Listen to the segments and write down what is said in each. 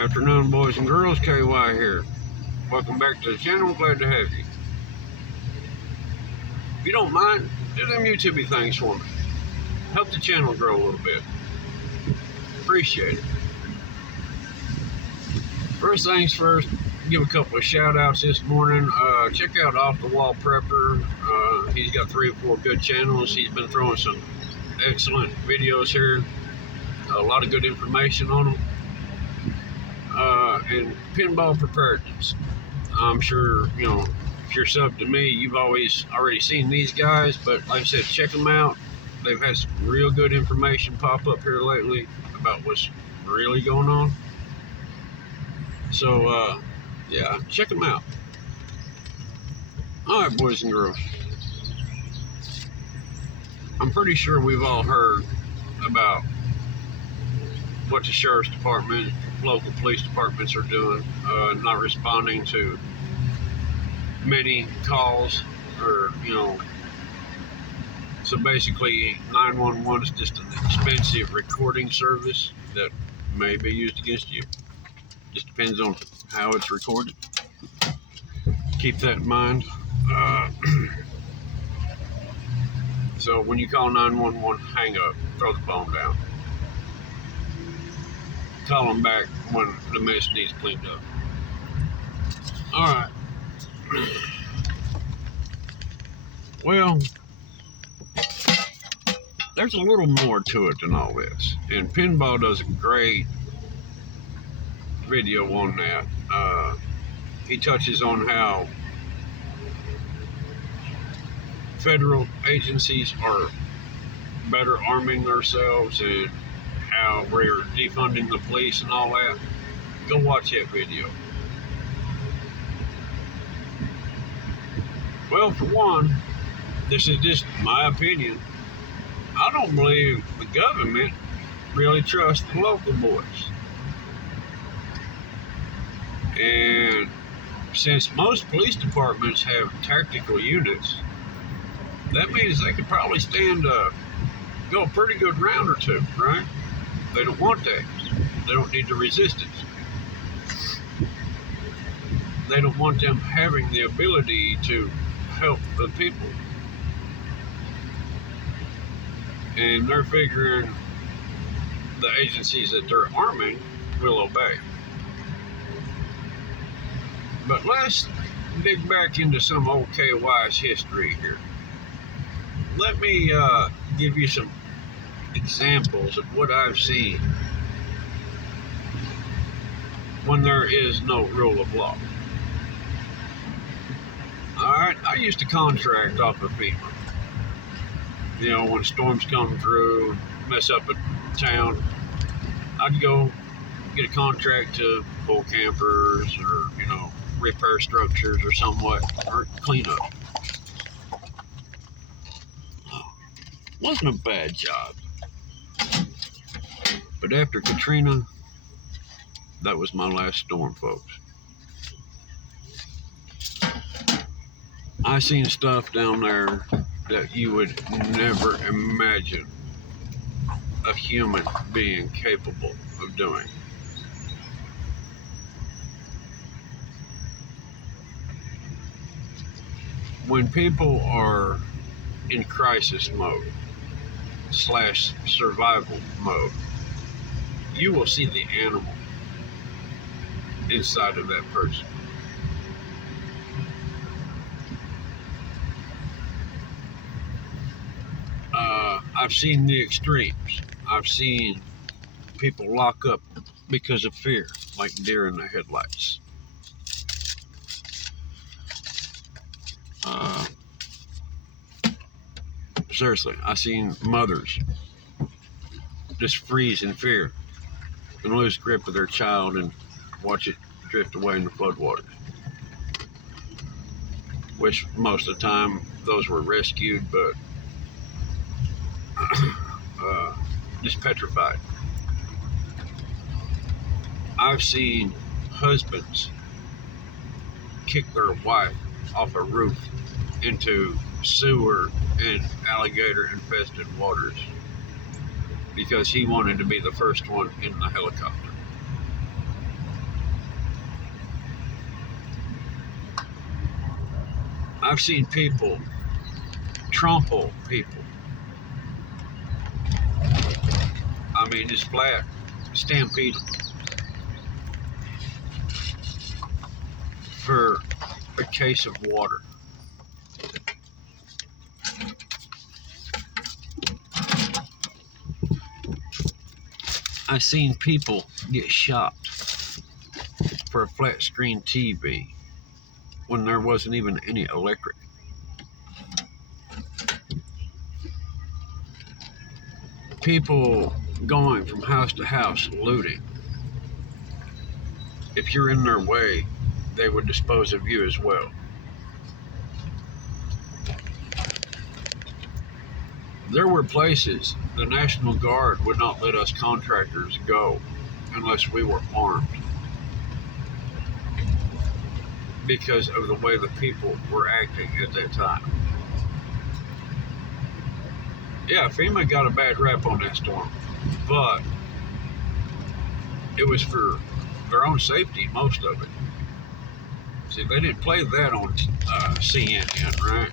Afternoon, boys and girls. KY here. Welcome back to the channel. Glad to have you. If you don't mind, do them YouTube things for me. Help the channel grow a little bit. Appreciate it. First things first, give a couple of shout outs this morning. Check out Off the Wall Prepper. He's got 3 or 4 good channels. He's been throwing some excellent videos here. A lot of good information on them. And Pinball Preparedness. I'm sure, if you're subbed to me, you've already seen these guys, but like I said, check them out. They've had some real good information pop up here lately about what's really going on. So, yeah, check them out. All right, boys and girls. I'm pretty sure we've all heard about what the sheriff's department, local police departments are doing, not responding to many calls, or so basically 911 is just an expensive recording service that may be used against you. Just depends on how it's recorded. Keep that in mind. So when you call 911, hang up, throw the phone down. Call them back when the mess needs cleaned up. All right. Well, there's a little more to it than all this. And Pinball does a great video on that. He touches on how federal agencies are better arming themselves and how we're defunding the police and all that. Go watch that video. Well, for one, this is just my opinion. I don't believe the government really trusts the local boys. And since most police departments have tactical units, that means they could probably go a pretty good round or two, right? They don't want that. They don't need the resistance. They don't want them having the ability to help the people. And they're figuring the agencies that they're arming will obey. But let's dig back into some old KY's history here. Let me give you some examples of what I've seen when there is no rule of law. Alright, I used to contract off of FEMA. When storms come through, mess up a town, I'd go get a contract to pull campers or, repair structures or somewhat, or clean up. Wasn't a bad job. But after Katrina, that was my last storm, folks. I seen stuff down there that you would never imagine a human being capable of doing. When people are in crisis mode / survival mode, you will see the animal inside of that person. I've seen the extremes. I've seen people lock up because of fear, like deer in the headlights. Seriously, I've seen mothers just freeze in fear and lose grip of their child and watch it drift away in the floodwaters. Which most of the time those were rescued, but just petrified. I've seen husbands kick their wife off a roof into sewer and alligator infested waters because he wanted to be the first one in the helicopter. I've seen people trample people. I mean, just flat stampede them for a case of water. I've seen people get shot for a flat screen TV when there wasn't even any electric. People going from house to house looting. If you're in their way, they would dispose of you as well. There were places the National Guard would not let us contractors go unless we were armed because of the way the people were acting at that time. Yeah, FEMA got a bad rap on that storm, but it was for their own safety, most of it. See, they didn't play that on CNN, right?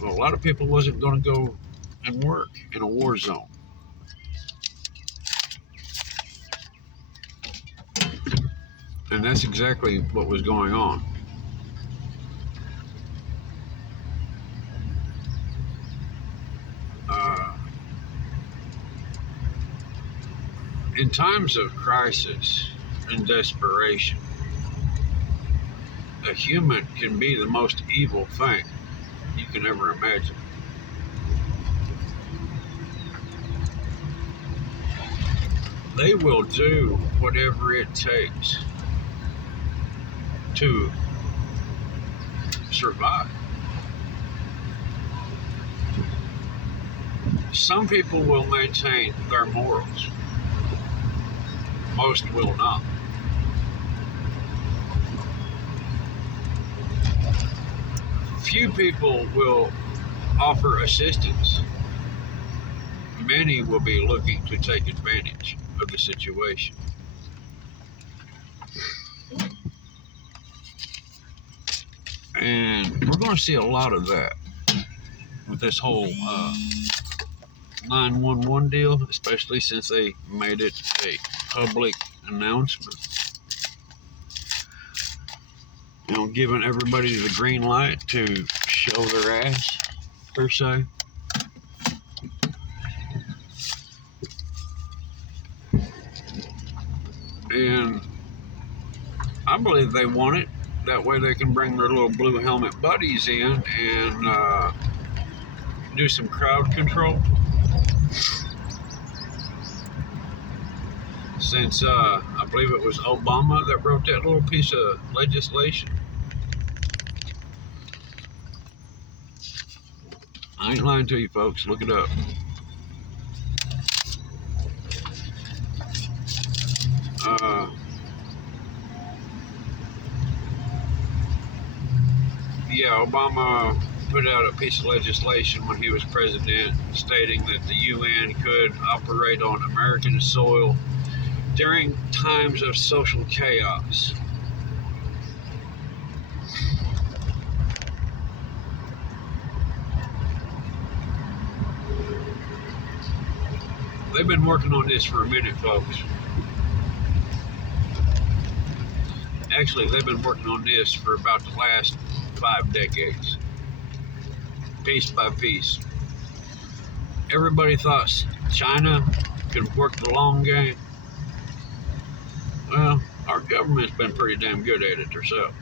Well, a lot of people wasn't going to go and work in a war zone. And that's exactly what was going on. In times of crisis and desperation, a human can be the most evil thing you can ever imagine. They will do whatever it takes to survive. Some people will maintain their morals. Most will not. Few people will offer assistance. Many will be looking to take advantage of the situation. And we're going to see a lot of that with this whole 911 deal, especially since they made it a public announcement. You know, giving everybody the green light to show their ass, per se. And I believe they want it. That way they can bring their little blue helmet buddies in and do some crowd control. Since I believe it was Obama that wrote that little piece of legislation. I ain't lying to you folks, look it up. Yeah, Obama put out a piece of legislation when he was president stating that the UN could operate on American soil during times of social chaos. They've been working on this for a minute, folks. Actually, they've been working on this for about the last 5 decades, piece by piece. Everybody thought China could work the long game. Well, our government's been pretty damn good at it herself.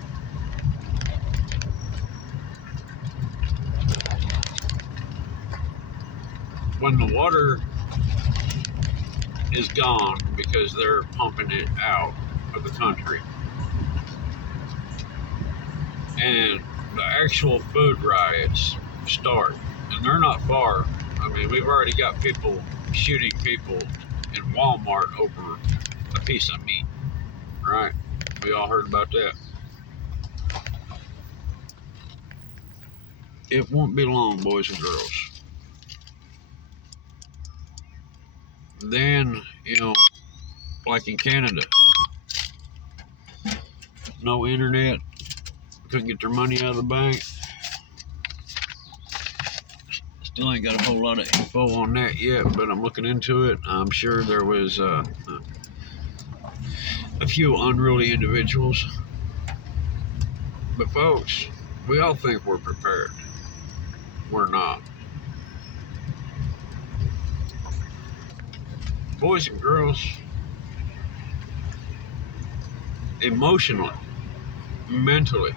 When the water is gone because they're pumping it out of the country, and the actual food riots start, and they're not far. I mean, we've already got people shooting people in Walmart over a piece of meat, right? We all heard about that. It won't be long, boys and girls. Then, like in Canada, no internet, couldn't get their money out of the bank. Still ain't got a whole lot of info on that yet, but I'm looking into it. I'm sure there was a few unruly individuals. But folks, we all think we're prepared. We're not. Boys and girls, emotionally, mentally,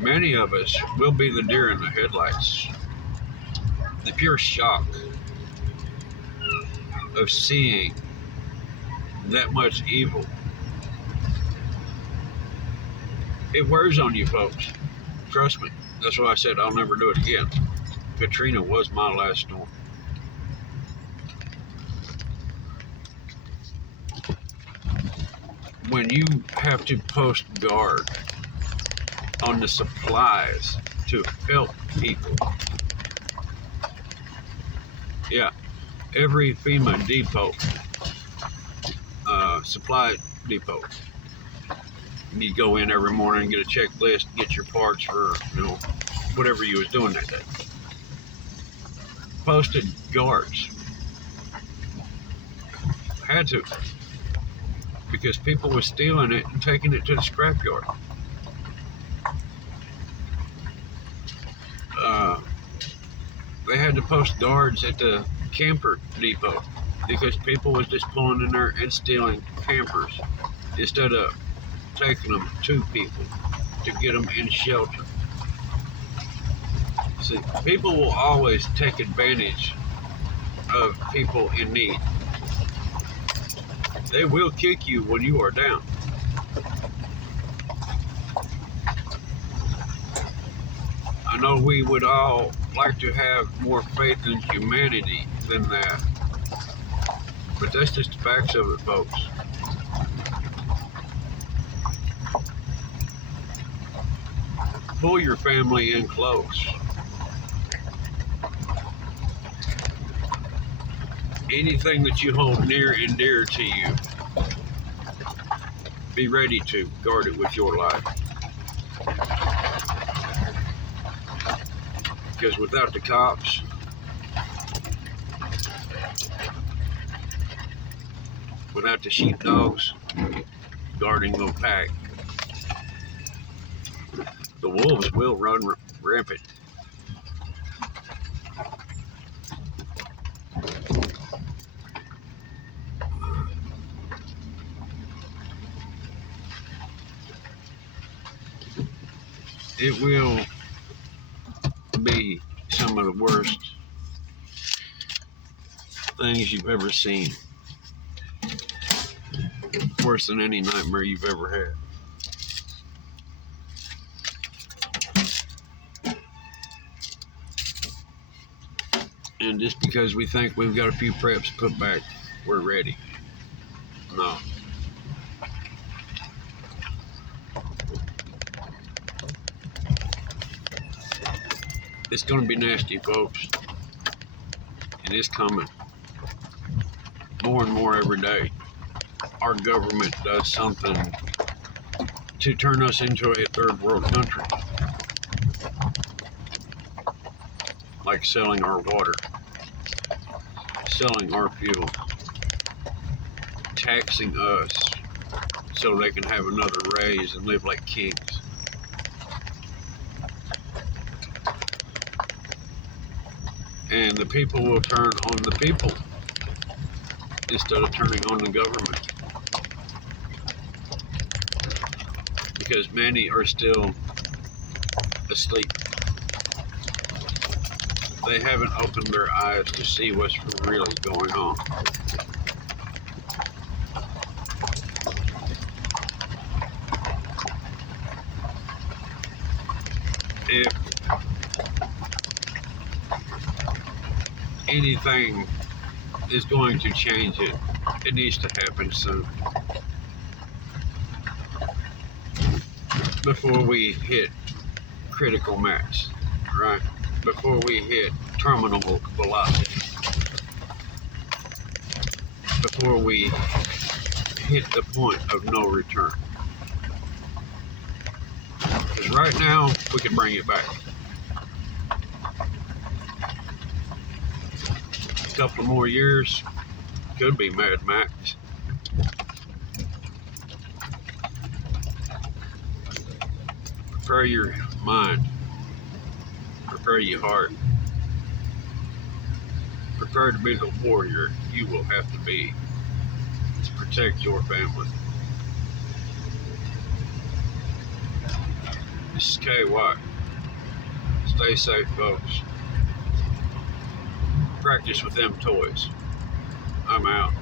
many of us will be the deer in the headlights. The pure shock of seeing that much evil. It wears on you, folks. Trust me. That's why I said I'll never do it again. Katrina was my last storm. When you have to post guard on the supplies to help people. Yeah, every FEMA depot, supply depot, you go in every morning, get a checklist, get your parts for, whatever you was doing that day. Posted guards. Had to. Because people were stealing it and taking it to the scrapyard. They had to post guards at the camper depot because people was just pulling in there and stealing campers instead of taking them to people to get them in shelter. See, people will always take advantage of people in need. They will kick you when you are down. I know we would all like to have more faith in humanity than that, but that's just the facts of it, folks. Pull your family in close. Anything that you hold near and dear to you, be ready to guard it with your life. Because without the cops, without the sheepdogs guarding the pack, the wolves will run rampant. It will be some of the worst things you've ever seen. Worse than any nightmare you've ever had. And just because we think we've got a few preps put back, we're ready. No. It's going to be nasty, folks. And it's coming. More and more every day. Our government does something to turn us into a third world country. Like selling our water, selling our fuel, taxing us so they can have another raise and live like kings. And the people will turn on the people instead of turning on the government. Because many are still asleep. They haven't opened their eyes to see what's really going on. If anything is going to change it, it needs to happen soon. Before we hit critical mass, right? Before we hit terminal velocity. Before we hit the point of no return. Right now, we can bring it back. A couple of more years, could be Mad Max. Prepare your mind. Prepare your heart. Prepare to be the warrior you will have to be to protect your family. This is KY. Stay safe, folks. Practice with them toys. I'm out.